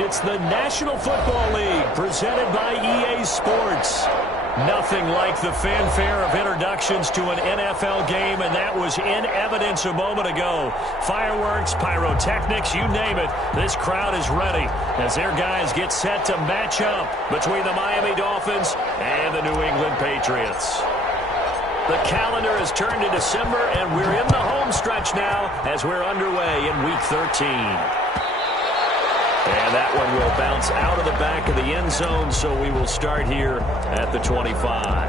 It's the National Football League presented by EA Sports. Nothing like the fanfare of introductions to an NFL game, and that was in evidence a moment ago. Fireworks, pyrotechnics, you name it. This crowd is ready as their guys get set to match up between the Miami Dolphins and the New England Patriots. The calendar has turned to December, and we're in the home stretch now as we're underway in Week 13. And that one will bounce out of the back of the end zone, so we will start here at the 25.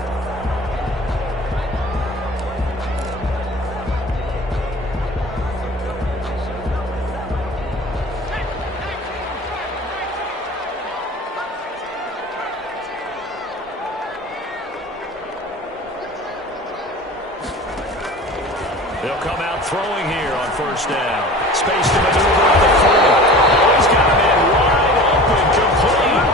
They'll come out throwing here on first down. Space to maneuver at the 40. Oh, he's got a man wide open, complete.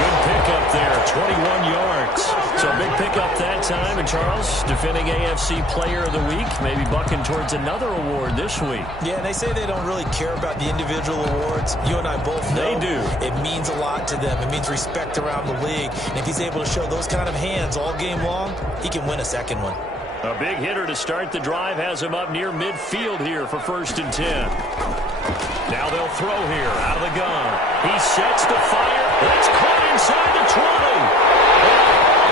Good pickup there, 21 yards. So a big pickup that time. And Charles, defending AFC Player of the Week, maybe bucking towards another award this week. Yeah, and they say they don't really care about the individual awards. You and I both know they do. It means a lot to them. It means respect around the league. And if he's able to show those kind of hands all game long, he can win a second one. A big hitter to start the drive has him up near midfield here for 1st and 10. Now they'll throw here out of the gun. He sets to fire. That's caught inside the 20.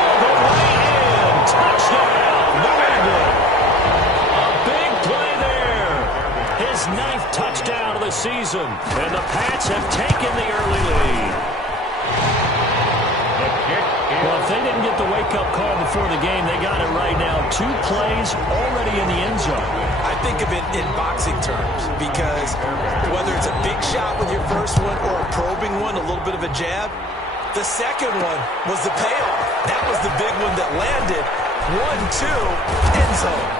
All the way in. Touchdown, New England. A big play there. His 9th touchdown of the season. And the Pats have taken the early lead. Well, if they didn't get the wake-up call before the game, they got it right now. 2 plays already in the end zone. I think of it in boxing terms because whether it's a big shot with your first one or a probing one, a little bit of a jab, the second one was the payoff. That was the big one that landed. 1-2, end zone.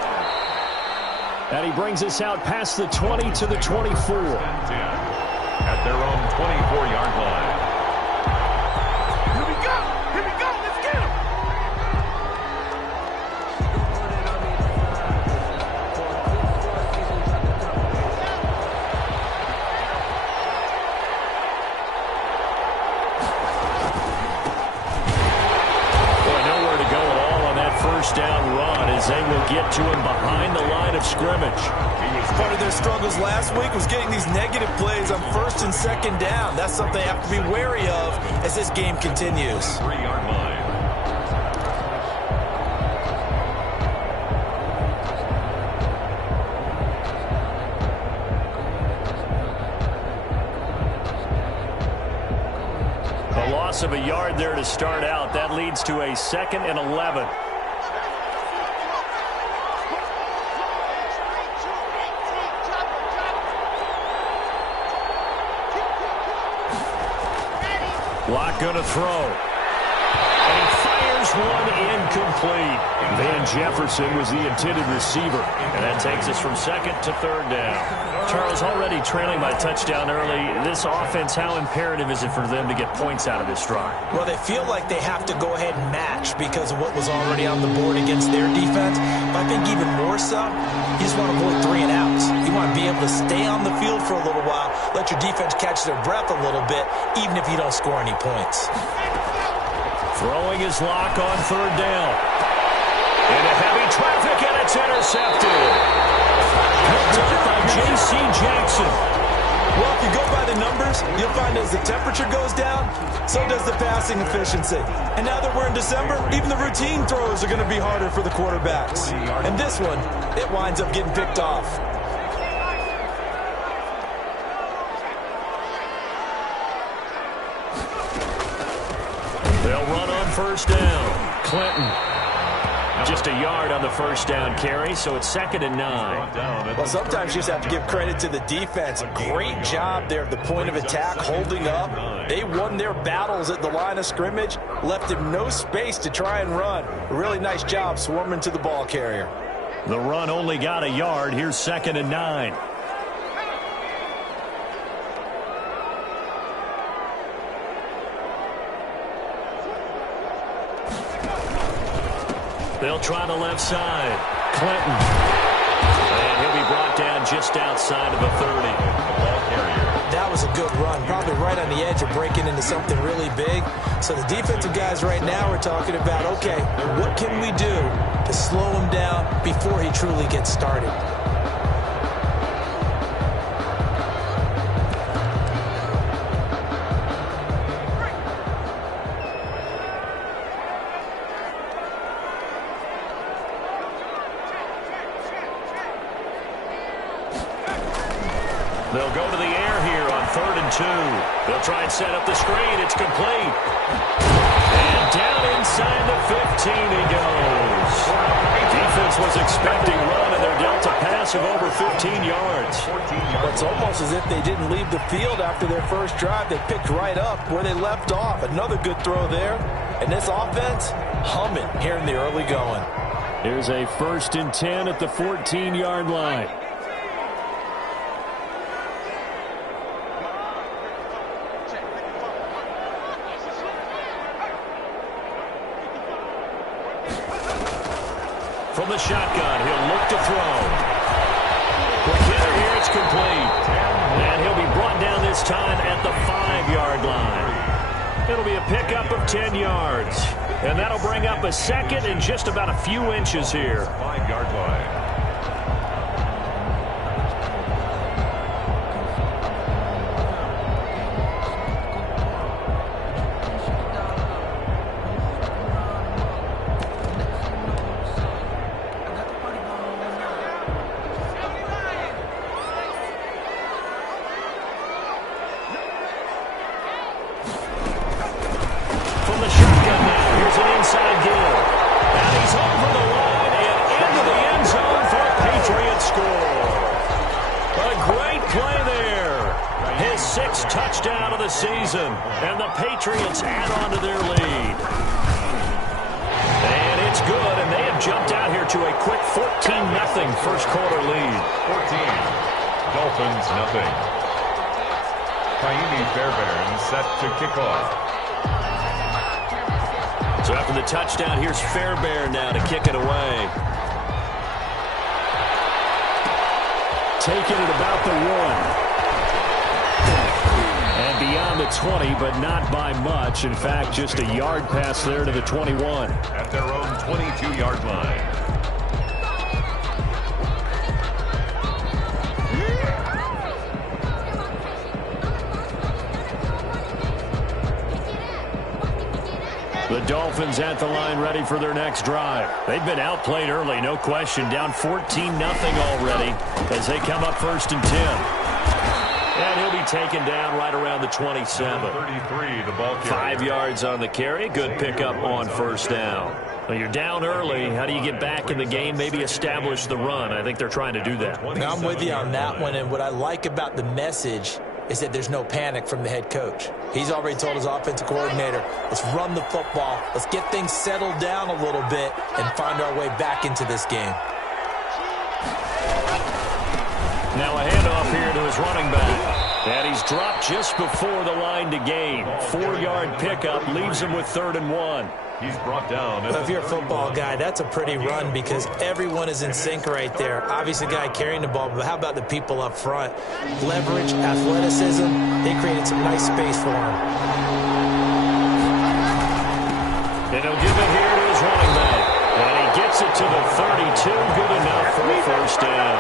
And he brings us out past the 20 to the 24. At their own 24-yard line. Down run as they will get to him behind the line of scrimmage. Part of their struggles last week was getting these negative plays on 1st and 2nd down. That's something they have to be wary of as this game continues. 3-yard line. A loss of a yard there to start out. That leads to a 2nd and 11. Locke going to throw. And he fires one incomplete. Van Jefferson was the intended receiver. And that takes us from 2nd to 3rd down. Charles, already trailing by touchdown early. This offense, how imperative is it for them to get points out of this drive? Well, they feel like they have to go ahead and match because of what was already on the board against their defense. But I think even more so, you just want to avoid 3 and outs. You want to be able to stay on the field for a little while, let your defense catch their breath a little bit, even if you don't score any points. Throwing his Locke on 3rd down. Into heavy traffic, and it's intercepted. Picked up by J.C. Jackson. Well, if you go by the numbers, you'll find as the temperature goes down, so does the passing efficiency. And now that we're in December, even the routine throws are going to be harder for the quarterbacks. And this one, it winds up getting picked off. They'll run on 1st down. Clinton. Just a yard on the 1st down carry, so it's 2nd and 9. Well, sometimes you just have to give credit to the defense. Great job there at the point of attack, holding up. They won their battles at the line of scrimmage, left him no space to try and run. A really nice job swarming to the ball carrier. The run only got a yard. Here's 2nd and 9. They'll try the left side. Clinton. And he'll be brought down just outside of the 30. That that was a good run, probably right on the edge of breaking into something really big. So the defensive guys right now are talking about, okay, what can we do to slow him down before he truly gets started? They'll go to the air here on 3rd and 2. They'll try and set up the screen. It's complete. And down inside the 15 he goes. Defense was expecting run, and they're dealt a pass of over 15 yards. It's almost as if they didn't leave the field after their first drive. They picked right up where they left off. Another good throw there. And this offense, humming here in the early going. Here's a 1st and 10 at the 14-yard line. From the shotgun, he'll look to throw. Quick hitter here, it's complete. And he'll be brought down this time at the 5-yard line. It'll be a pickup of 10 yards. And that'll bring up a 2nd and just about a few inches here. 5-yard line. Touchdown of the season, and the Patriots add on to their lead. And it's good, and they have jumped out here to a quick 14-0 first quarter lead. 14, Dolphins nothing. Kaimi Fairbairn set to kick off. So after the touchdown, here's Fairbairn now to kick it away. Taking it about the 1. And beyond the 20, but not by much. In fact, just a yard pass there to the 21. At their own 22-yard line. The Dolphins at the line ready for their next drive. They've been outplayed early, no question. Down 14-0 already as they come up 1st and 10. And he'll be taken down right around the 27. 33, the ball carrier. 5 yards on the carry. Good pickup on 1st down. Well, you're down early. How do you get back in the game? Maybe establish the run. I think they're trying to do that. Now, I'm with you on that one. And what I like about the message is that there's no panic from the head coach. He's already told his offensive coordinator, let's run the football. Let's get things settled down a little bit and find our way back into this game. Now a handoff here to his running back. And he's dropped just before the line to gain. 4-yard pickup leaves him with 3rd and 1. He's brought down. Well, if you're a football guy, that's a pretty run because everyone is in sync right there. Obviously, the guy carrying the ball, but how about the people up front? Leverage, athleticism, they created some nice space for him. And he'll give it here to his running back. And he gets it to the 32. Good enough for a 1st down.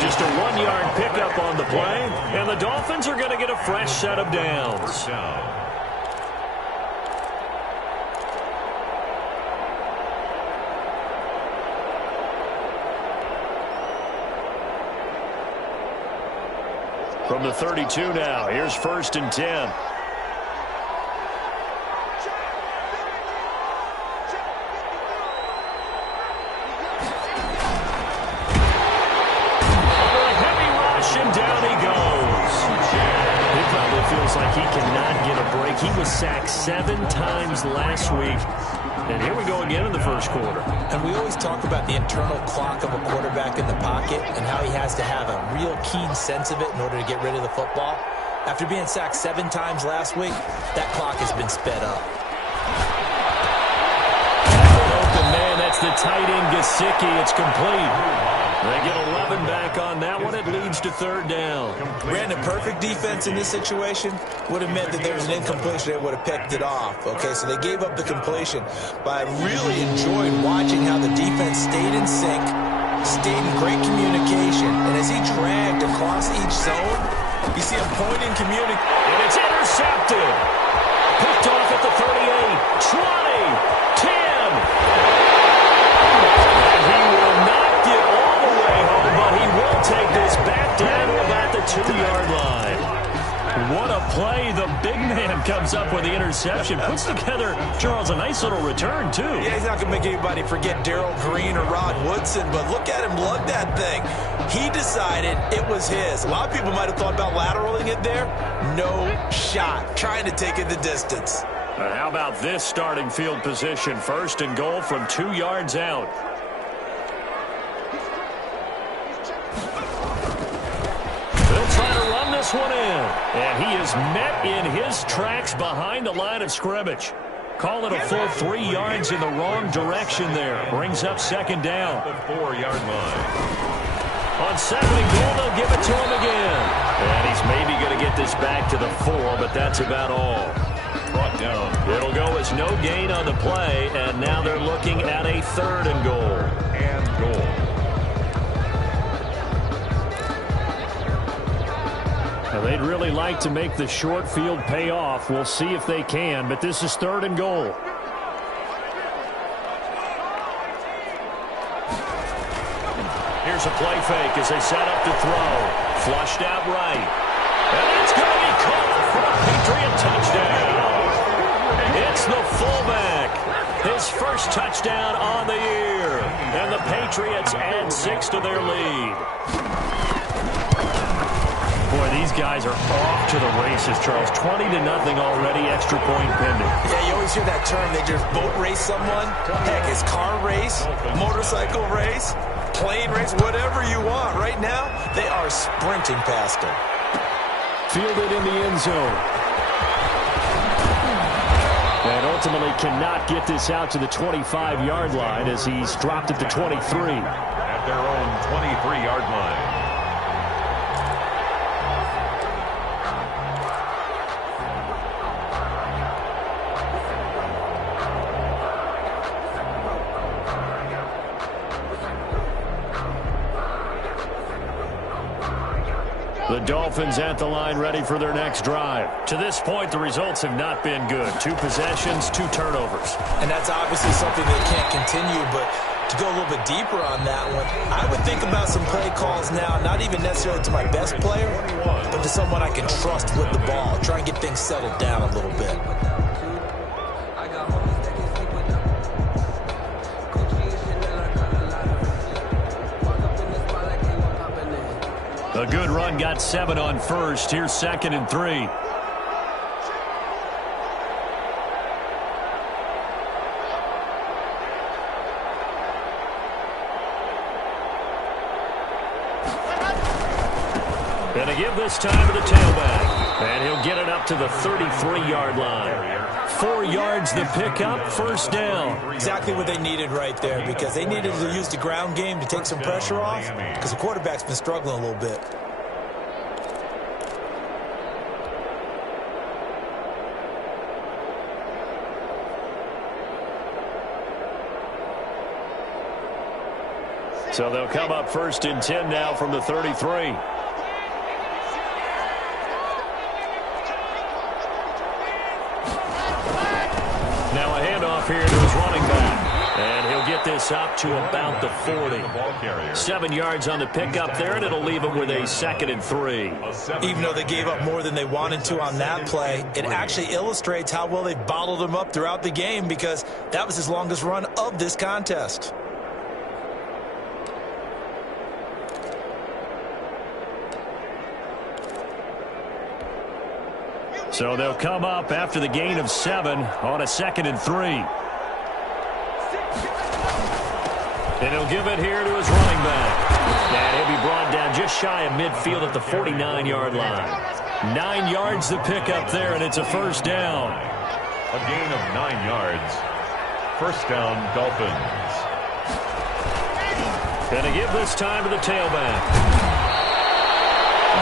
Just a 1-yard pickup on the play. And the Dolphins are going to get a fresh set of downs. From the 32 now, here's 1st and 10. Like he cannot get a break. He was sacked 7 times last week. And here we go again in the first quarter. And we always talk about the internal clock of a quarterback in the pocket and how he has to have a real keen sense of it in order to get rid of the football. After being sacked 7 times last week, that clock has been sped up. Open man, that's the tight end Gesicki. It's complete. They get 11 back on that one. It leads to third down. Brandon, perfect defense in this situation would have meant that there was an incompletion. They would have picked it off. Okay, so they gave up the completion. But I really enjoyed watching how the defense stayed in sync, stayed in great communication. And as he dragged across each zone, you see him pointing, communicating. And it's intercepted. Picked off at the 38, 20, 10. And he will not get all the way home, but he will take this back down to about the 2-yard line. What a play. The big man comes up with the interception. Puts together, Charles, a nice little return, too. Yeah, he's not going to make anybody forget Darrell Green or Rod Woodson, but look at him lug that thing. He decided it was his. A lot of people might have thought about lateraling it there. No shot. Trying to take it the distance. How about this starting field position? First and goal from 2 yards out. They'll try to run this one in. And he is met in his tracks behind the line of scrimmage. Call it a full 3 yards in the wrong direction there. Brings up second down. The 4-yard line. On second and goal, they'll give it to him again. And he's maybe going to get this back to the 4, but that's about all. Brought down. It'll go as no gain on the play, and now they're looking at a third and goal. And goal. Now, they'd really like to make the short field pay off. We'll see if they can, but this is third and goal. Here's a play fake as they set up to throw. Flushed out right. And it's going to be caught for a Patriot touchdown. It's the fullback. His first touchdown on the year. And the Patriots add 6 to their lead. Boy, these guys are off to the races, Charles. 20-0 already, extra point pending. Yeah, you always hear that term. They just boat race someone. Heck, it's car race, motorcycle race, plane race, whatever you want. Right now, they are sprinting past him. Fielded in the end zone. And ultimately cannot get this out to the 25-yard line as he's dropped at the 23. At their own 23-yard line. The Dolphins at the line ready for their next drive. To this point, the results have not been good. 2 possessions, 2 turnovers. And that's obviously something that can't continue, but to go a little bit deeper on that one, I would think about some play calls now, not even necessarily to my best player, but to someone I can trust with the ball. Try and get things settled down a little bit. A good run, got 7 on first. Here's second and 3. And a give this time to the tailback. And he'll get it up to the 33-yard line. 4 yards the pickup, first down. Exactly what they needed right there, because they needed to use the ground game to take some pressure off, because the quarterback's been struggling a little bit. So they'll come up first and 10 now from the 33. Now a handoff here to his running back. And he'll get this up to about the 40. 7 yards on the pickup there, and it'll leave him with a second and 3. Even though they gave up more than they wanted to on that play, it actually illustrates how well they bottled him up throughout the game, because that was his longest run of this contest. So they'll come up after the gain of 7 on a second and 3. And he'll give it here to his running back. And he'll be brought down just shy of midfield at the 49-yard line. 9 yards the pickup there, and it's a first down. A gain of 9 yards. First down, Dolphins. Going to give this time to the tailback.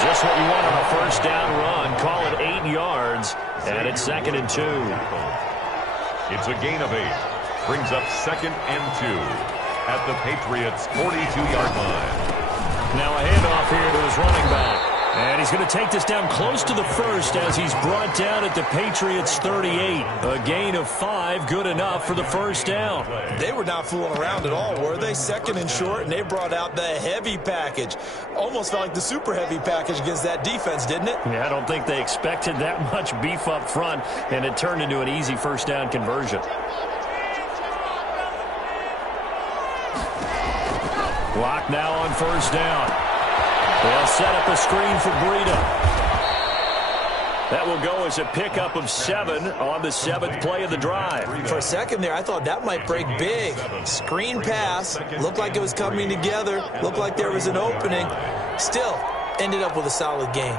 Just what you want on a first down run. Call it 8 yards, and it's 2nd and 2. It's a gain of 8. Brings up 2nd and 2 at the Patriots' 42-yard line. Now a handoff here to his running back. And he's going to take this down close to the first as he's brought down at the Patriots' 38. A gain of 5, good enough for the first down. They were not fooling around at all, were they? 2nd and short, and they brought out the heavy package. Almost felt like the super heavy package against that defense, didn't it? Yeah, I don't think they expected that much beef up front, and it turned into an easy first down conversion. Lock now on first down. They'll set up a screen for Breida. That will go as a pickup of 7 on the 7th play of the drive. For a second there, I thought that might break big. Screen pass. Looked like it was coming together. Looked like there was an opening. Still, ended up with a solid gain.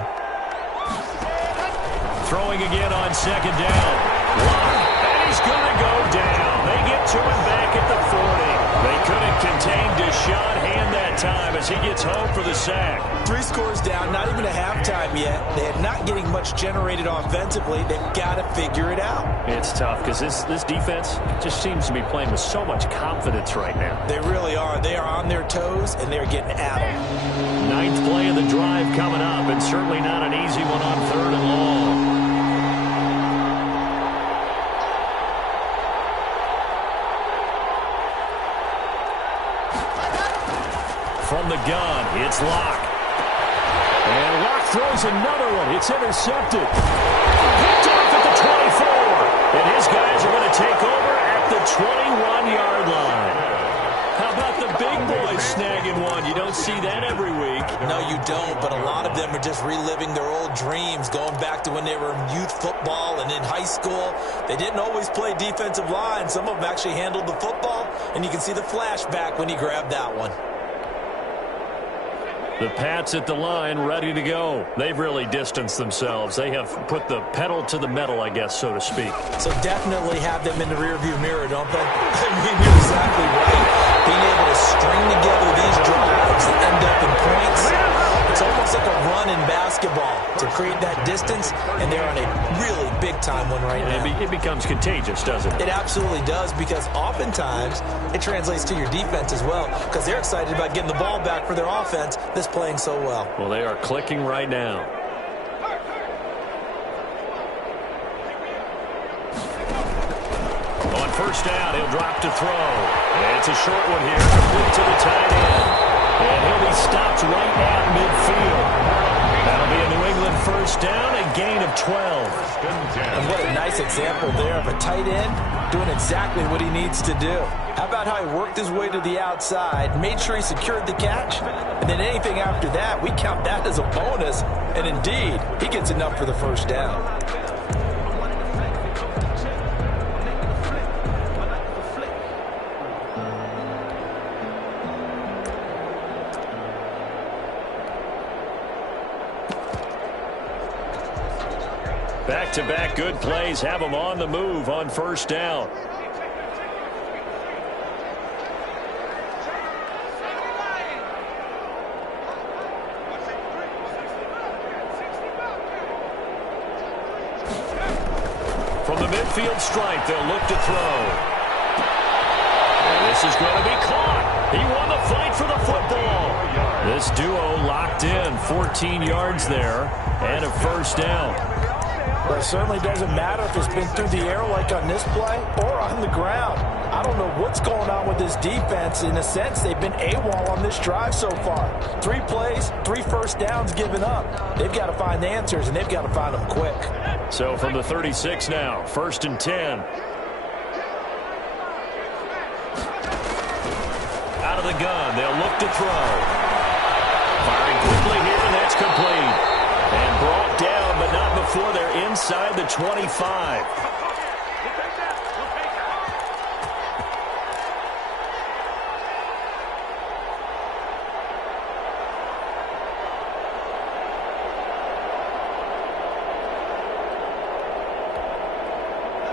Throwing again on 2nd down. And he's going to go down. They get to him back at the 40. They couldn't contain Deshaun Hand that time as he gets home for the sack. 3 scores down, not even a halftime yet. They're not getting much generated offensively. They've got to figure it out. It's tough because this defense just seems to be playing with so much confidence right now. They really are. They are on their toes, and they're getting at them. 9th play of the drive coming up, and certainly not an easy one on 3rd and long. From the gun, it's Locke. And Locke throws another one. It's intercepted. Picked off at the 24. And his guys are going to take over at the 21-yard line. How about the big boys snagging one? You don't see that every week. No, you don't, but a lot of them are just reliving their old dreams, going back to when they were in youth football and in high school. They didn't always play defensive line. Some of them actually handled the football, and you can see the flashback when he grabbed that one. The Pats at the line, ready to go. They've really distanced themselves. They have put the pedal to the metal, I guess, so to speak. So definitely have them in the rearview mirror, don't they? I mean, you're exactly right. Being able to string together these drives that end up in points, it's almost like a run in basketball to create that distance, and they're on a really big-time one right now. It becomes contagious, doesn't it? It absolutely does, because oftentimes it translates to your defense as well, because they're excited about getting the ball back for their offense that's playing so well. Well, they are clicking right now. On first down, he'll drop to throw. And it's a short one here, complete to the tight end. And he'll be stopped right at midfield. That'll be a New England first down, a gain of 12. And what a nice example there of a tight end doing exactly what he needs to do. How about how he worked his way to the outside, made sure he secured the catch, and then anything after that, we count that as a bonus. And indeed, he gets enough for the first down. Back-to-back good plays have them on the move on first down. From the midfield stripe, they'll look to throw. And this is going to be caught. He won the fight for the football. This duo locked in, 14 yards there, and a first down. But it certainly doesn't matter if it's been through the air like on this play or on the ground. I don't know what's going on with this defense. In a sense, they've been AWOL on this drive so far. 3 plays, 3 first downs given up. They've got to find the answers, and they've got to find them quick. So from the 36 now, 1st and 10. Out of the gun, they'll look to throw. Firing quickly here, and that's complete. And brought down, but not before they're inside the 25.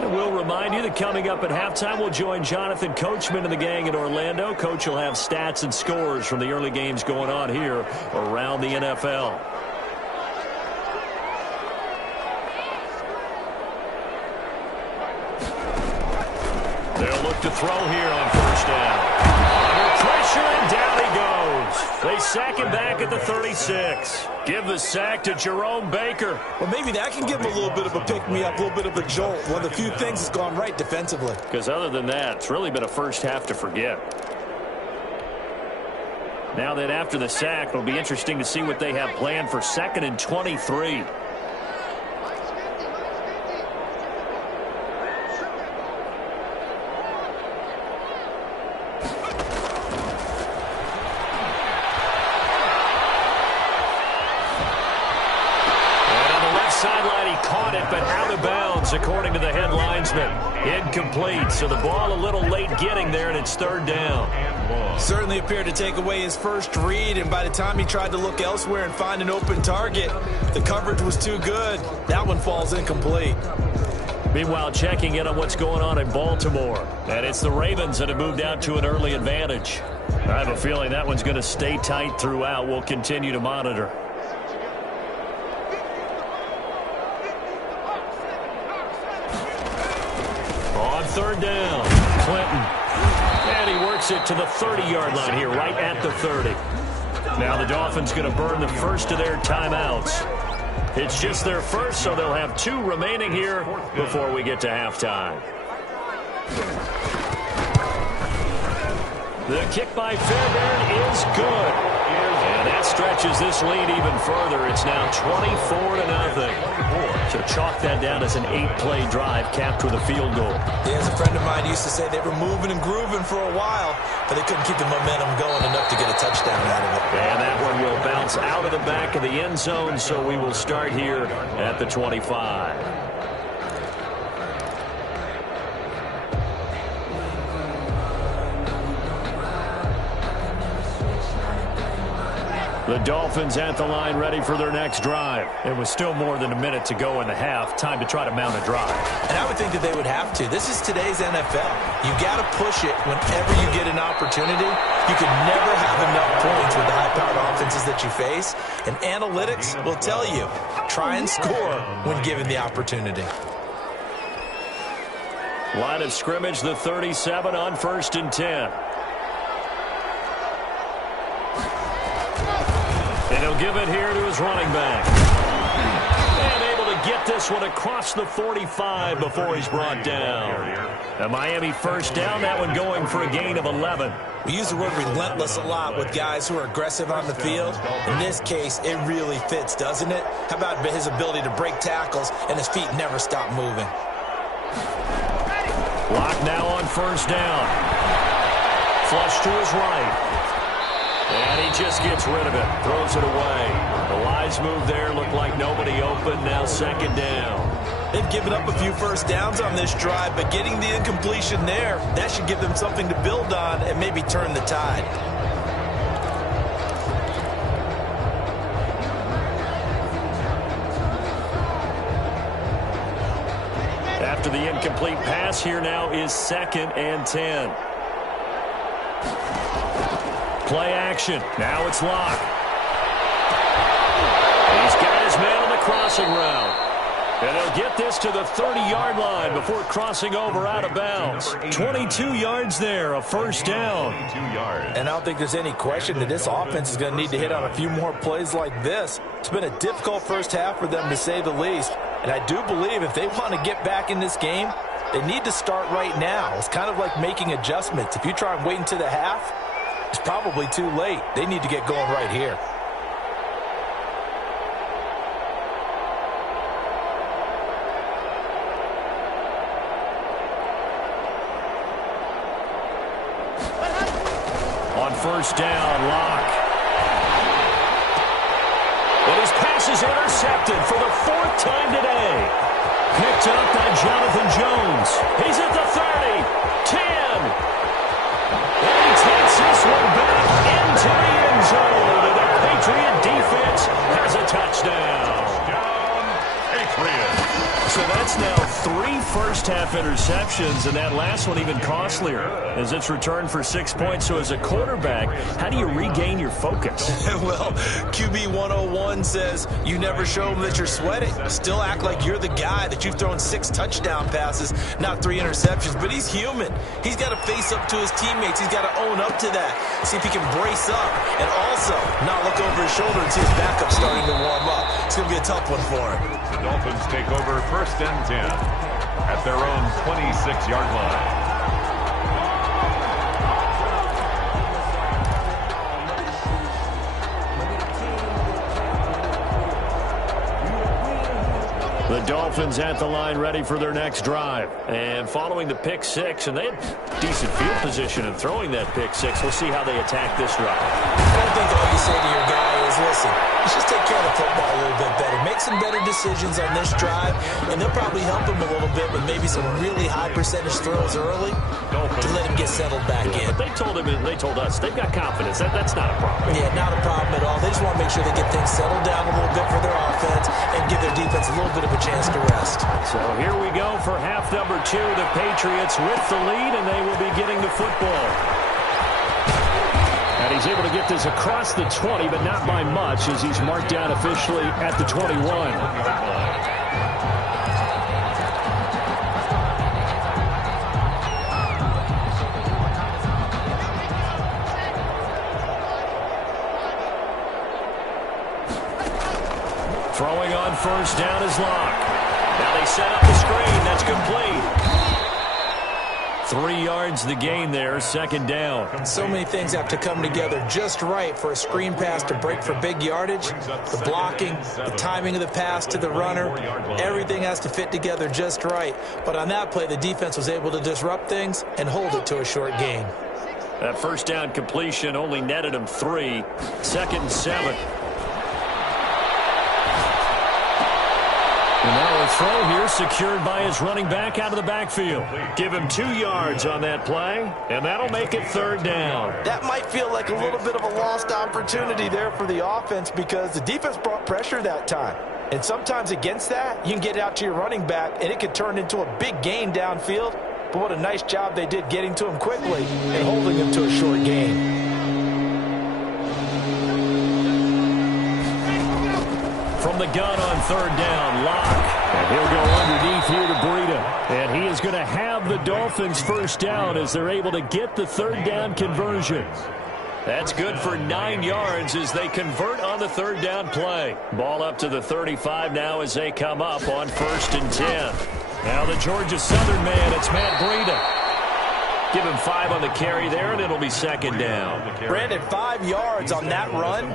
And we'll remind you that coming up at halftime, we'll join Jonathan Coachman and the gang in Orlando. Coach will have stats and scores from the early games going on here around the NFL. They'll look to throw here on first down. Under pressure, and down he goes. They sack him back at the 36. Give the sack to Jerome Baker. Well, maybe that can give him a little bit of a pick-me-up, a little bit of a jolt. One of the few things that's gone right defensively. Because other than that, it's really been a first half to forget. Now that after the sack, it'll be interesting to see what they have planned for 2nd and 23. But out of bounds, according to the head linesman. Incomplete, so the ball a little late getting there, and it's 3rd down. Certainly appeared to take away his first read, and by the time he tried to look elsewhere and find an open target, the coverage was too good. That one falls incomplete. Meanwhile, checking in on what's going on in Baltimore. And it's the Ravens that have moved out to an early advantage. I have a feeling that one's going to stay tight throughout. We'll continue to monitor. On 3rd down, Clinton. And he works it to the 30-yard line here, right at the 30. Now the Dolphins going to burn the first of their timeouts. It's just their first, so they'll have 2 remaining here before we get to halftime. The kick by Fairbairn is good. And that stretches this lead even further. It's now 24-0. So chalk that down as an 8-play drive capped with a field goal. Yeah, as a friend of mine used to say, they were moving and grooving for a while, but they couldn't keep the momentum going enough to get a touchdown out of it. And that one will bounce out of the back of the end zone, so we will start here at the 25. The Dolphins at the line, ready for their next drive. It was still more than a minute to go in the half. Time to try to mount a drive. And I would think that they would have to. This is today's NFL. You got to push it whenever you get an opportunity. You can never have enough points with the high-powered offenses that you face. And analytics will tell you, try and score when given the opportunity. Line of scrimmage, the 37 on 1st and 10. And he'll give it here to his running back. And able to get this one across the 45 before he's brought down. A Miami first down, that one going for a gain of 11. We use the word relentless a lot with guys who are aggressive on the field. In this case, it really fits, doesn't it? How about his ability to break tackles and his feet never stop moving? Block now on first down. Flush to his right. And he just gets rid of it. Throws it away. The wise move there. Looked like nobody open. Now 2nd down. They've given up a few first downs on this drive, but getting the incompletion there, that should give them something to build on and maybe turn the tide. After the incomplete pass, here now is 2nd and 10. Play action. Now it's Locke. He's got his man on the crossing route. And he'll get this to the 30-yard line before crossing over out of bounds. 22 yards there, a first down. And I don't think there's any question that this offense is going to need to hit on a few more plays like this. It's been a difficult first half for them, to say the least. And I do believe if they want to get back in this game, they need to start right now. It's kind of like making adjustments. If you try and wait until the half, it's probably too late. They need to get going right here. On first down, Locke. And his pass is intercepted for the 4th time today. Picked up by Jonathan Jones. He's at the 30, 10. And he takes this one back into the end zone. And the Patriot defense has a touchdown. Patriots. So that's now 3 first-half interceptions, and that last one even costlier as it's returned for 6 points. So as a quarterback, how do you regain your focus? Well, QB 101 says you never show them that you're sweating. Still act like you're the guy, that you've thrown 6 touchdown passes, not 3 interceptions. But he's human. He's got to face up to his teammates. He's got to own up to that. See if he can brace up and also not look over his shoulder and see his backup starting to warm up. It's going to be a tough one for him. The Dolphins take over 1st and 10 at their own 26-yard line. The Dolphins at the line ready for their next drive. And following the pick 6, and they had decent field position in throwing that pick 6. We'll see how they attack this drive. I don't think all you say to your guy is, listen, let's just take care of the football a little bit better. Make some better decisions on this drive, and they'll probably help him a little bit with maybe some really high percentage throws early to let him get settled back in. But they told him, and they told us, they've got confidence. That's not a problem. Yeah, not a problem at all. They just want to make sure they get things settled down a little bit for their offense and give their defense a little bit of a chance to rest. So here we go for half number 2. The Patriots with the lead, and they will be getting the football. And he's able to get this across the 20, but not by much, as he's marked down officially at the 21. Throwing on first down is Locke. Now they set up the screen. That's complete. 3 yards the gain there, 2nd down. So many things have to come together just right for a screen pass to break for big yardage. The blocking, the timing of the pass to the runner, everything has to fit together just right. But on that play, the defense was able to disrupt things and hold it to a short gain. That first down completion only netted him 3. 2nd and 7. And now a throw here secured by his running back out of the backfield. Give him 2 yards on that play, and that'll make it 3rd down. That might feel like a little bit of a lost opportunity there for the offense because the defense brought pressure that time. And sometimes against that, you can get out to your running back, and it could turn into a big gain downfield. But what a nice job they did getting to him quickly and holding him to a short gain. From the gun on 3rd down, Locke. And he'll go underneath here to Breida. And he is going to have the Dolphins first down as they're able to get the 3rd down conversion. That's good for 9 yards as they convert on the 3rd down play. Ball up to the 35 now as they come up on 1st and 10. Now the Georgia Southern man, it's Matt Breida. Give him 5 on the carry there, and it'll be 2nd down. Brandon, 5 yards on that run.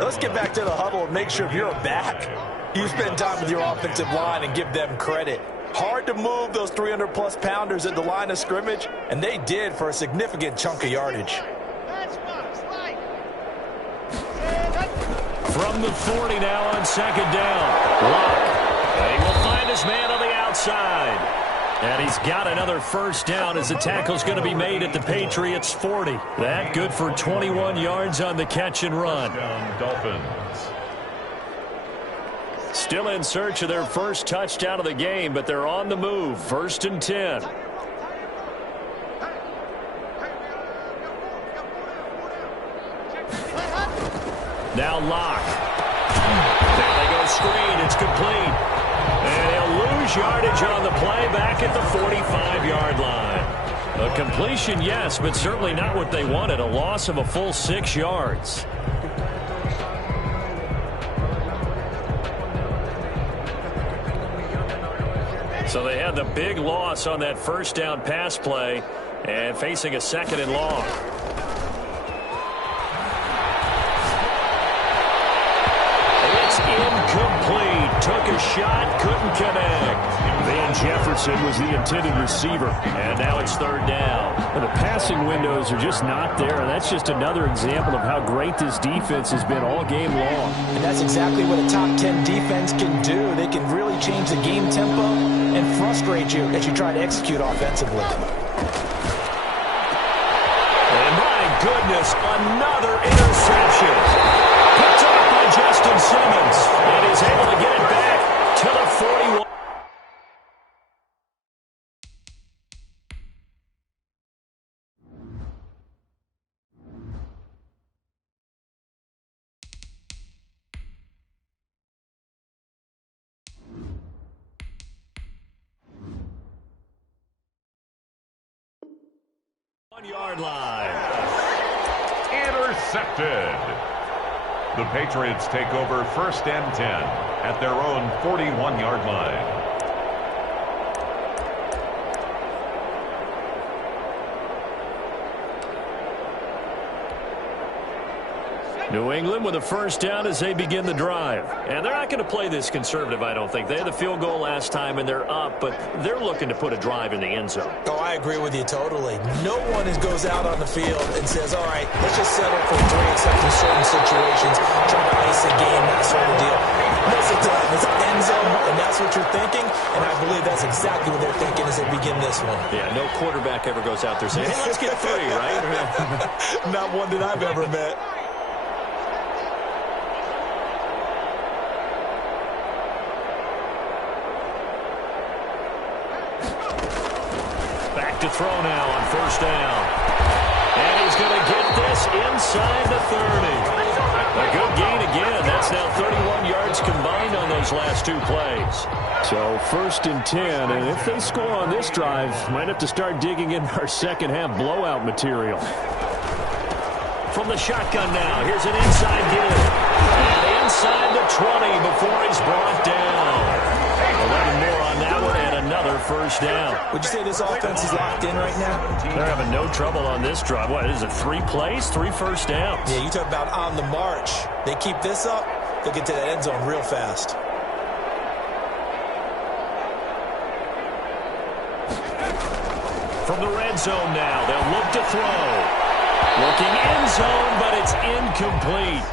Let's get back to the huddle and make sure if you're a back, you spend time with your offensive line and give them credit. Hard to move those 300-plus pounders at the line of scrimmage, and they did for a significant chunk of yardage. From the 40 now on 2nd down. Locke. And he will find his man on the outside. And he's got another first down as the tackle's going to be made at the Patriots' 40. That good for 21 yards on the catch and run. Dolphins. Still in search of their first touchdown of the game, but they're on the move. 1st and 10. Now Locke. There they go, screen. It's complete. And he'll lose yardage on the play back at the 45-yard line. A completion, yes, but certainly not what they wanted. A loss of a full 6 yards. So they had the big loss on that first down pass play and facing a 2nd and long. It's incomplete. Took a shot, couldn't connect. Van Jefferson was the intended receiver, and now it's 3rd down. The passing windows are just not there. That's just another example of how great this defense has been all game long. And that's exactly what a top 10 defense can do. They can really change the game tempo and frustrate you as you try to execute offensively. And my goodness, another interception. Picked up by Justin Simmons, and he's able to get it back to the 41. 1-yard line. Intercepted. The Patriots take over 1st and 10 at their own 41-yard line. New England with a first down as they begin the drive. And they're not going to play this conservative, I don't think. They had the field goal last time, and they're up, but they're looking to put a drive in the end zone. Oh, I agree with you totally. No one goes out on the field and says, all right, let's just settle for 3 except in certain situations, try to ice a game, that sort of deal. Most of the time, it's end zone, and that's what you're thinking, and I believe that's exactly what they're thinking as they begin this one. Yeah, no quarterback ever goes out there saying, hey, let's get 3, right? Not one that I've ever met. To throw now on first down. And he's going to get this inside the 30. A good gain again. That's now 31 yards combined on those last 2 plays. So 1st and 10, and if they score on this drive, might have to start digging in our second half blowout material. From the shotgun now, here's an inside give. And inside the 20 before he's brought down. 11 more on that one, and another first down. Would you say this offense is locked in right now? They're having no trouble on this drive. What, is it 3 plays, 3 first downs? Yeah, you talk about on the march. They keep this up, they'll get to that end zone real fast. From the red zone now, they'll look to throw. Looking end zone, but it's incomplete.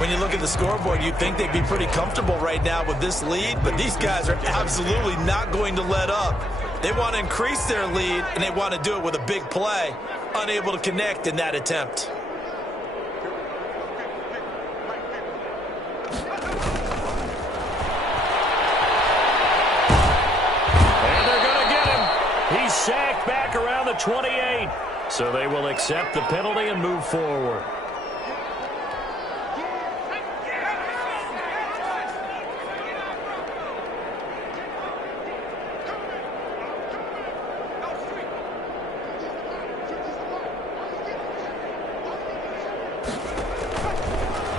When you look at the scoreboard, you'd think they'd be pretty comfortable right now with this lead, but these guys are absolutely not going to let up. They want to increase their lead, and they want to do it with a big play. Unable to connect in that attempt. And they're going to get him. He's sacked back around the 28. So they will accept the penalty and move forward.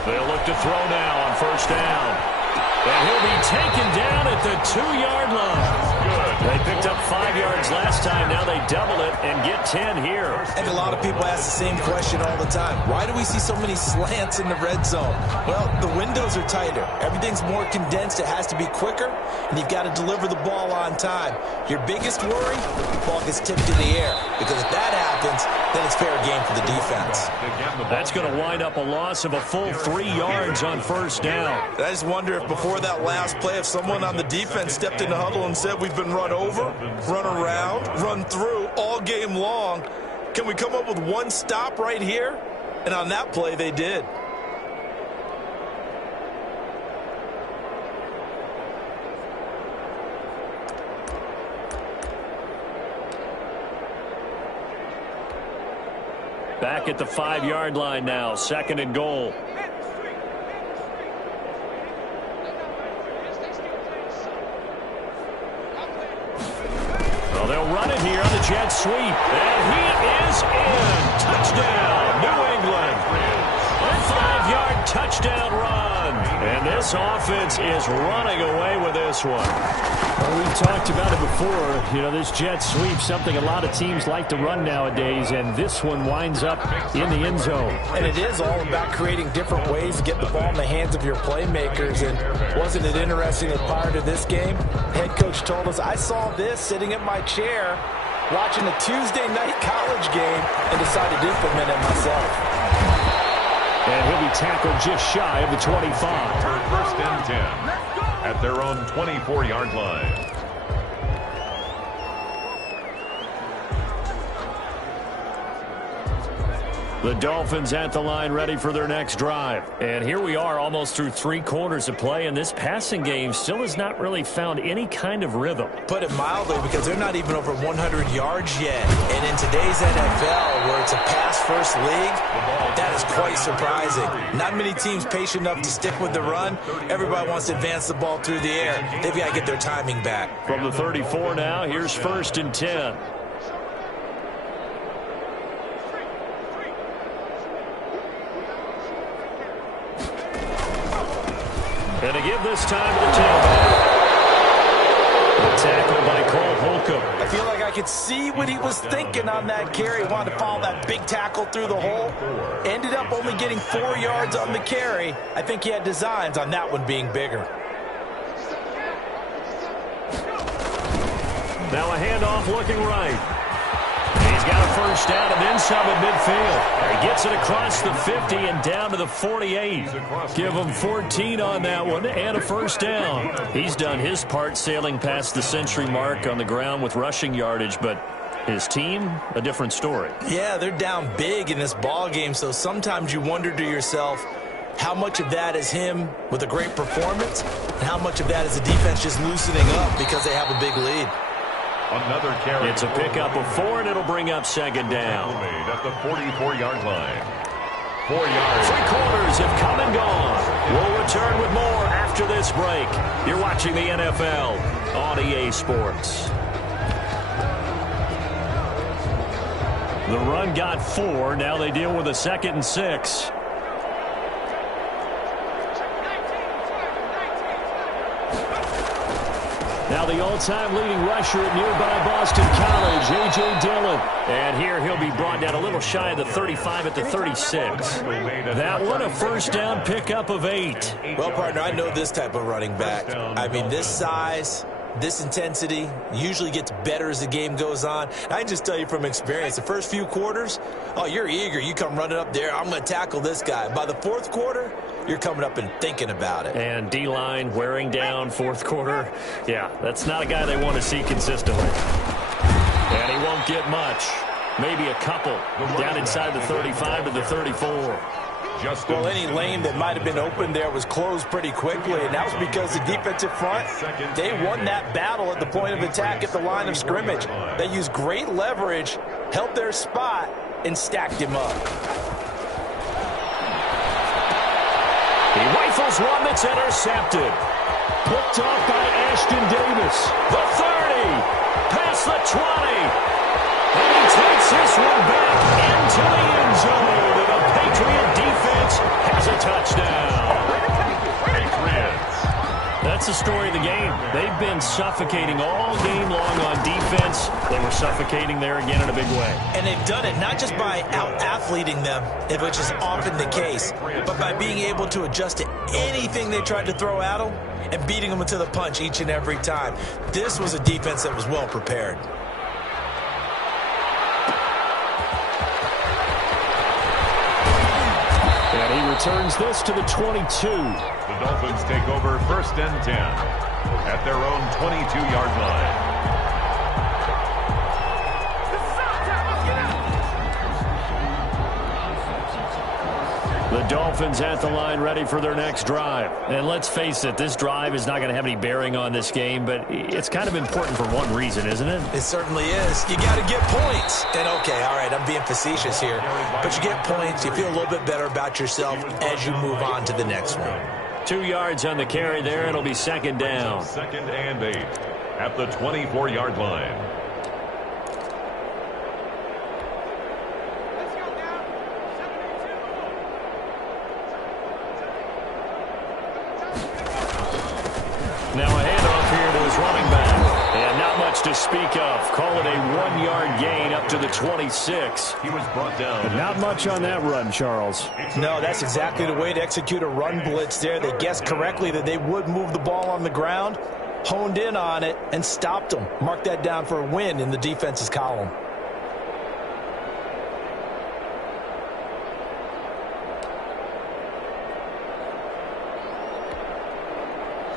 They'll look to throw now on first down. And he'll be taken down at the 2-yard line. Good. They picked up 5 yards last time. Now they double it and get 10 here. I think a lot of people ask the same question all the time. Why do we see so many slants in the red zone? Well, the windows are tighter. Everything's more condensed. It has to be quicker, and you've got to deliver the ball on time. Your biggest worry, the ball gets tipped in the air. Because if that happens, then it's fair game for the defense. That's going to wind up a loss of a full 3 yards on first down. I just wonder if before that last play, if someone on the defense stepped in the huddle and said, we've been run over, run around, run through all game long. Can we come up with one stop right here? And on that play, they did. Back at the 5-yard line now, 2nd and goal. Well, they'll run it here on the jet sweep. And he is in. Touchdown, New England. A 5-yard touchdown run. And this offense is running away with this one. Well, we've talked about it before. You know, this jet sweep, something a lot of teams like to run nowadays, and this one winds up in the end zone. And it is all about creating different ways to get the ball in the hands of your playmakers. And wasn't it interesting that prior to this game, head coach told us, I saw this sitting at my chair watching a Tuesday night college game and decided to implement it myself. And he'll be tackled just shy of the 25. First and 10 at their own 24-yard line. The Dolphins at the line ready for their next drive. And here we are almost through 3 quarters of play, and this passing game still has not really found any kind of rhythm. Put it mildly, because they're not even over 100 yards yet. And in today's NFL, where it's a pass-first league, that is quite surprising. Not many teams patient enough to stick with the run. Everybody wants to advance the ball through the air. They've got to get their timing back. From the 34 now, here's 1st and 10. And to give this time to the tailback. The tackle by Cole Holcomb. I feel like I could see what he was thinking on that carry. He wanted to follow that big tackle through the hole. Ended up only getting 4 yards on the carry. I think he had designs on that one being bigger. Now a handoff looking right. He's got a first down and then some at midfield. He gets it across the 50 and down to the 48. Give him 14 on that one and a first down. He's done his part sailing past the century mark on the ground with rushing yardage, but his team, a different story. Yeah, they're down big in this ball game, so sometimes you wonder to yourself, how much of that is him with a great performance, and how much of that is the defense just loosening up because they have a big lead. Another carry. It's a pickup of 4, and it'll bring up second down. At the 44-yard line. 4 yards. 3 quarters have come and gone. We'll return with more after this break. You're watching the NFL on EA Sports. The run got 4. Now they deal with a 2nd and 6. Now the all-time leading rusher at nearby Boston College, A.J. Dillon. And here he'll be brought down a little shy of the 35 at the 36. That one a first down pickup of 8. Well, partner, I know this type of running back. I mean, this size, this intensity usually gets better as the game goes on. I can just tell you from experience, the first few quarters, oh, you're eager. You come running up there, I'm going to tackle this guy. By the 4th quarter, you're coming up and thinking about it. And D-line wearing down 4th quarter. Yeah, that's not a guy they want to see consistently. And he won't get much. Maybe a couple down inside the 35 to the 34. Well, any lane that might have been open there was closed pretty quickly, and that was because the defensive front, they won that battle at the point of attack at the line of scrimmage. They used great leverage, held their spot, and stacked him up. He rifles one that's intercepted. Picked off by Ashton Davis. The 30. Past the 20. And he takes this one back into the end zone. And the Patriot defense has a touchdown. That's the story of the game. They've been suffocating all game long on defense. They were suffocating there again in a big way. And they've done it not just by out-athleting them, which is often the case, but by being able to adjust to anything they tried to throw at them and beating them to the punch each and every time. This was a defense that was well prepared. And he returns this to the 22. The Dolphins take over 1st and 10 at their own 22-yard line. The Dolphins at the line ready for their next drive. And let's face it, this drive is not going to have any bearing on this game, but it's kind of important for one reason, isn't it? It certainly is. You got to get points. And okay, all right, I'm being facetious here, but you get points, you feel a little bit better about yourself as you move on to the next one. 2 yards on the carry there. It'll be second down. 2nd and 8 at the 24-yard line. Now a handoff here to his running back. And not much to speak of. Call it a 1-yard gain up to the 26. He was brought down. But not much on that run, Charles. No, that's exactly the way to execute a run blitz there. They guessed correctly that they would move the ball on the ground, honed in on it, and stopped them. Mark that down for a win in the defense's column.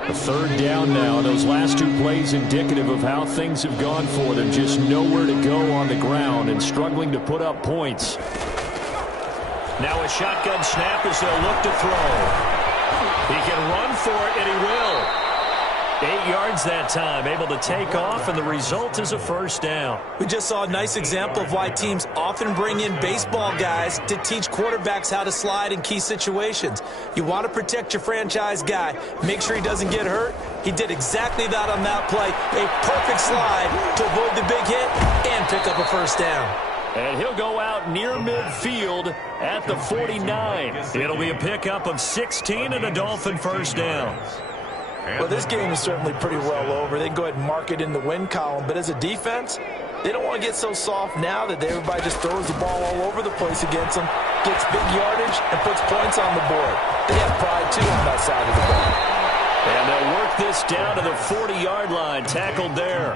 A 3rd down now. Those last 2 plays indicative of how things have gone for them. Just nowhere to go on the ground and struggling to put up points. Now a shotgun snap as they'll look to throw. He can run for it, and he will. 8 yards that time, able to take off, and the result is a first down. We just saw a nice example of why teams often bring in baseball guys to teach quarterbacks how to slide in key situations. You want to protect your franchise guy. Make sure he doesn't get hurt. He did exactly that on that play. A perfect slide to avoid the big hit and pick up a first down. And he'll go out near midfield at the 49. It'll be a pickup of 16 and a Dolphin first down. Well, this game is certainly pretty well over. They can go ahead and mark it in the win column. But as a defense, they don't want to get so soft now that everybody just throws the ball all over the place against them, gets big yardage, and puts points on the board. They have pride, too, on that side of the ball. And they'll work this down to the 40-yard line, tackled there.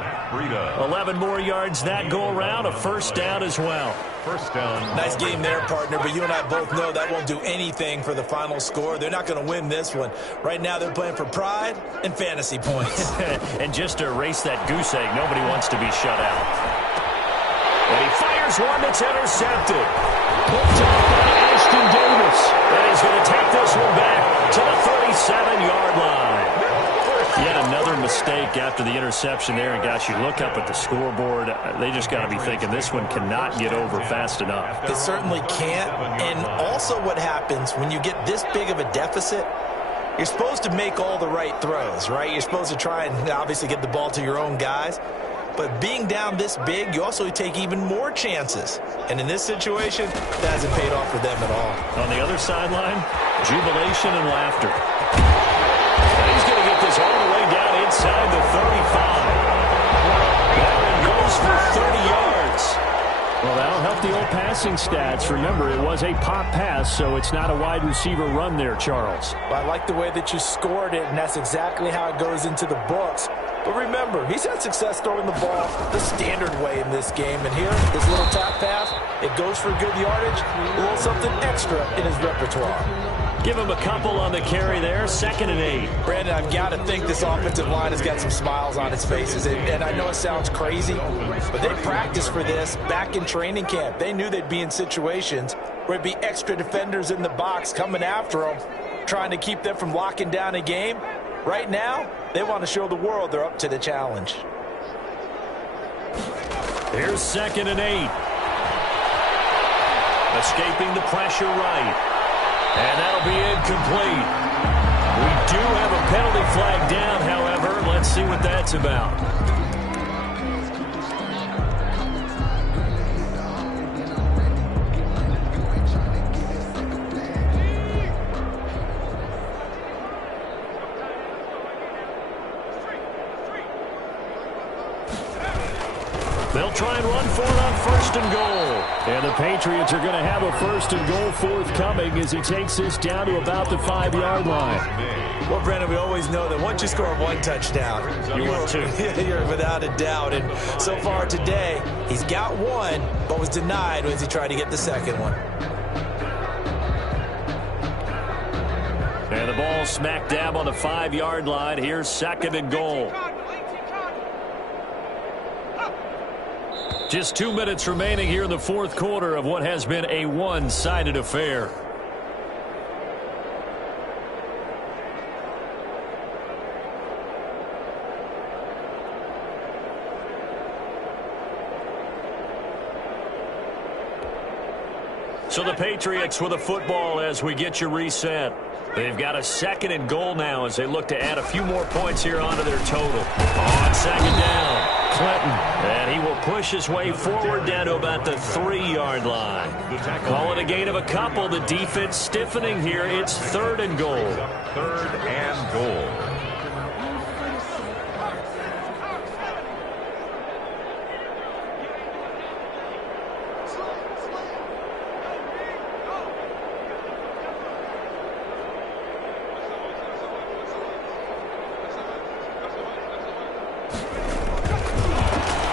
11 more yards that go around, a first down as well. First down. Nice game there, partner, but you and I both know that won't do anything for the final score. They're not going to win this one. Right now they're playing for pride and fantasy points. And just to erase that goose egg, nobody wants to be shut out. And he fires one that's intercepted. Picked up by Ashton Davis. And he's going to take this one back to the 37-yard line. Yet another mistake after the interception there. And, gosh, you look up at the scoreboard, they just got to be thinking this one cannot get over fast enough. It certainly can't. And also what happens when you get this big of a deficit, you're supposed to make all the right throws, right? You're supposed to try and obviously get the ball to your own guys. But being down this big, you also take even more chances. And in this situation, that hasn't paid off for them at all. On the other sideline, jubilation and laughter. And he's going to get this all the way down inside the 35. That goes for 30 yards. Well, that'll help the old passing stats. Remember, it was a pop pass, so it's not a wide receiver run there, Charles. Well, I like the way that you scored it, and that's exactly how it goes into the books. But remember, he's had success throwing the ball the standard way in this game. And here, this little tap pass, it goes for good yardage, a little something extra in his repertoire. Give him a couple on the carry there, 2nd and 8. Brandon, I've got to think this offensive line has got some smiles on its faces. And I know it sounds crazy, but they practiced for this back in training camp. They knew they'd be in situations where it'd be extra defenders in the box coming after them, trying to keep them from locking down a game. Right now, they want to show the world they're up to the challenge. Here's 2nd and 8. Escaping the pressure right. And that'll be incomplete. We do have a penalty flag down, however. Let's see what that's about. They'll try and run for it on 1st and goal. And the Patriots are going to have a 1st and goal forthcoming as he takes this down to about the 5-yard line. Well, Brandon, we always know that once you score one touchdown, you're without a doubt. And so far today, he's got one, but was denied as he tried to get the second one. And the ball smack dab on the 5-yard line. Here's 2nd and goal. Just 2 minutes remaining here in the 4th quarter of what has been a one-sided affair. So the Patriots with a football as we get you reset. They've got a 2nd and goal now as they look to add a few more points here onto their total. On 2nd down. Clinton, and he will push his way forward down to about the 3-yard line. Call it a gain of a couple. The defense stiffening here. It's 3rd and goal. 3rd and goal.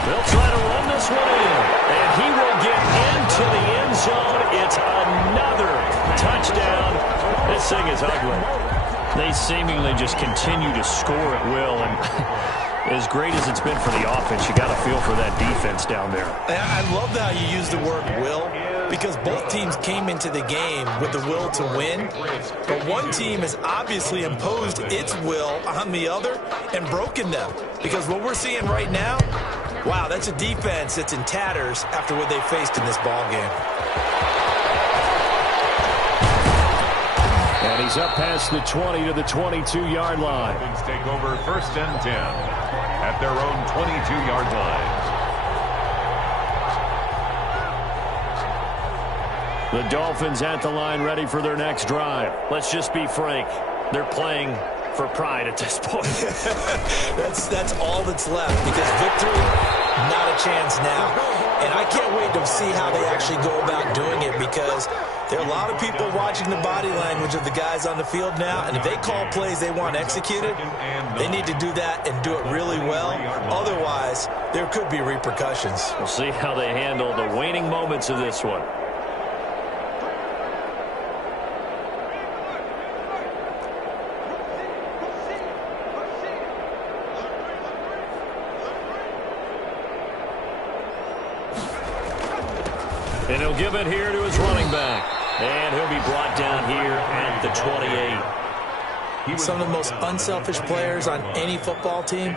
They'll try to run this one in, and he will get into the end zone. It's another touchdown. This thing is ugly. They seemingly just continue to score at will, and as great as it's been for the offense, you got to feel for that defense down there. I love how you use the word will, because both teams came into the game with the will to win, but one team has obviously imposed its will on the other and broken them, because what we're seeing right now, wow, that's a defense that's in tatters after what they faced in this ball game. And he's up past the 20 to the 22-yard line. Dolphins take over 1st and 10 at their own 22-yard line. The Dolphins at the line ready for their next drive. Let's just be frank. They're playing for pride at this point. that's all that's left, because victory, not a chance now. And I can't wait to see how they actually go about doing it, because there are a lot of people watching the body language of the guys on the field now, and if they call plays they want executed, they need to do that and do it really well. Otherwise, there could be repercussions. We'll see how they handle the waning moments of this one. And he'll give it here to his running back. And he'll be brought down here at the 28. Some of the most unselfish players on any football team,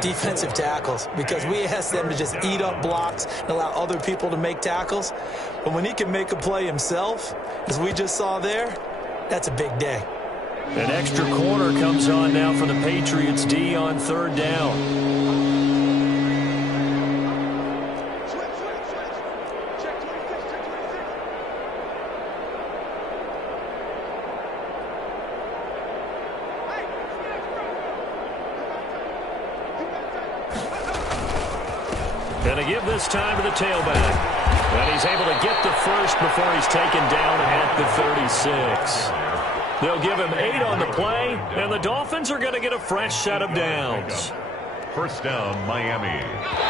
defensive tackles, because we ask them to just eat up blocks and allow other people to make tackles. But when he can make a play himself, as we just saw there, that's a big day. An extra corner comes on now for the Patriots D on third down. Going to give this time to the tailback. And he's able to get the first before he's taken down at the 36. They'll give him 8 on the play, and the Dolphins are going to get a fresh set of downs. First down, Miami.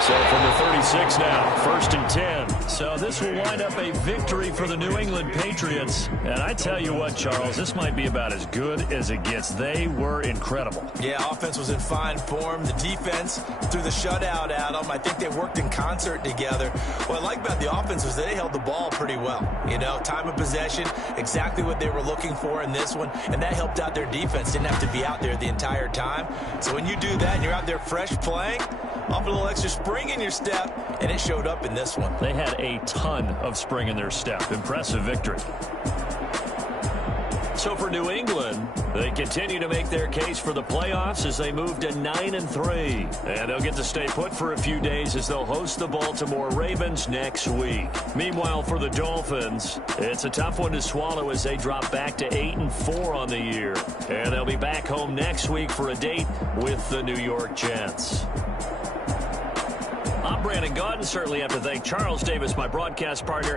So from the 36 now, 1st and 10. So this will wind up a victory for the New England Patriots. And I tell you what, Charles, this might be about as good as it gets. They were incredible. Yeah, offense was in fine form. The defense threw the shutout at them. I think they worked in concert together. What I like about the offense was they held the ball pretty well. You know, time of possession, exactly what they were looking for in this one. And that helped out their defense. Didn't have to be out there the entire time. So when you do that and you're out there fresh playing, off a little extra spring in your step, and it showed up in this one. They had a ton of spring in their step. Impressive victory. So for New England, they continue to make their case for the playoffs as they move to 9-3. And they'll get to stay put for a few days as they'll host the Baltimore Ravens next week. Meanwhile, for the Dolphins, it's a tough one to swallow as they drop back to 8-4 on the year. And they'll be back home next week for a date with the New York Jets. I'm Brandon Gaudin. Certainly have to thank Charles Davis, my broadcast partner,